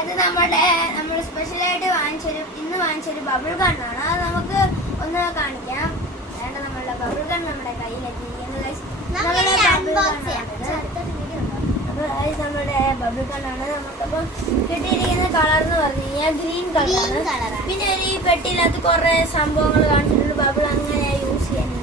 അത് നമ്മൾ സ്പെഷ്യലായിട്ട് ഇന്ന് വാങ്ങിച്ചൊരു ബബിൾ ഗണ്ണാണ്. അത് നമുക്ക് ഒന്ന് കാണിക്കാം. വേണ്ട, നമ്മളുടെ ബബിൾ ഗൺ നമ്മുടെ കയ്യിലെത്തിയിരിക്കുന്നത്. നമ്മുടെ ബബിൾ ഗണ്ണാണ്. നമുക്കിപ്പം കിട്ടിയിരിക്കുന്ന കളർ എന്ന് പറഞ്ഞു കഴിഞ്ഞാൽ ഗ്രീൻ കളറാണ്. പിന്നെ ഈ പെട്ടിയിലകത്ത് കുറെ സംഭവങ്ങൾ കാണിച്ചിട്ടുണ്ട്. ബബിൾ അങ്ങനെ യൂസ് ചെയ്യുന്നത്.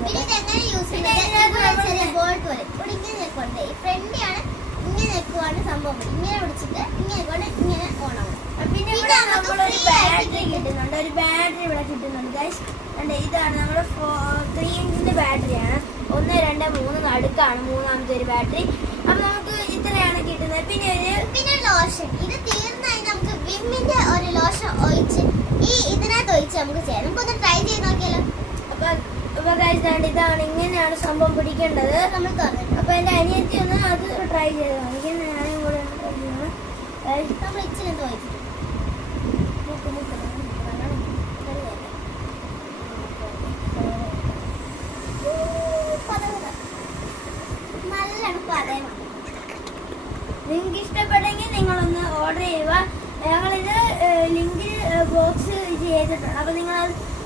സംഭവം ഇങ്ങനെ പിടിച്ചിട്ട് ഇങ്ങനെ ഓണാവും. പിന്നെ ഇവിടെ നമ്മളൊരു ബാറ്ററി കിട്ടുന്നുണ്ട്. ഒരു ബാറ്ററി ഇവിടെ കിട്ടുന്നുണ്ട് ഗൈസ്. ഇതാണ് നമ്മുടെ 3 ഇഞ്ചിന്റെ ബാറ്ററിയാണ്. 1, 2, 3 അടുക്കാണ് മൂന്നാമത്തെ ഒരു ബാറ്ററി. അപ്പൊ നമുക്ക് ഇത്രയാണ് കിട്ടുന്നത്. പിന്നെ ലോഷൻ. ഇത് തീർന്നായി നമുക്ക് വിമ്മിന്റെ ഒരു ലോഷൻ ഒഴിച്ച് ഇതിനകത്ത് ഒഴിച്ച് നമുക്ക് ചെയ്യാം. നമുക്കൊന്ന് ട്രൈ ചെയ്ത് നോക്കിയാലോ. അപ്പൊ ഗൈസ് ഇതാണ്, ഇങ്ങനെയാണ് സംഭവം പിടിക്കേണ്ടത്. നമ്മൾ തുറന്നു. അപ്പൊ എന്റെ അനിയത്തി ഒന്ന് അത് ട്രൈ ചെയ്ത് കാണിക്കും. ഞാനും കൂടെ ട്രൈ ചെയ്യണം. നമ്മൾ ഇച്ചിരി എന്തോ ഒഴിച്ചിട്ട് നിങ്ങൾക്ക് ഇഷ്ടപ്പെട്ടെങ്കിൽ നിങ്ങളൊന്ന് ഓർഡർ ചെയ്യുക. ഞങ്ങളിത് ലിങ്കിൽ ബോക്സ് ചെയ്തിട്ടുണ്ട്. അപ്പൊ നിങ്ങൾ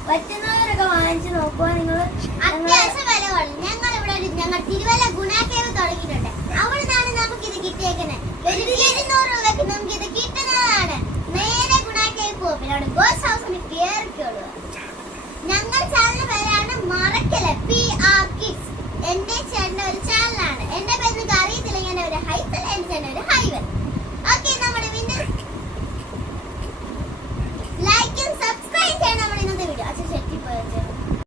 പറ്റുന്നവരൊക്കെ വാങ്ങിച്ച് നോക്കുക. നിങ്ങൾ അത്യാവശ്യം വില കുറഞ്ഞ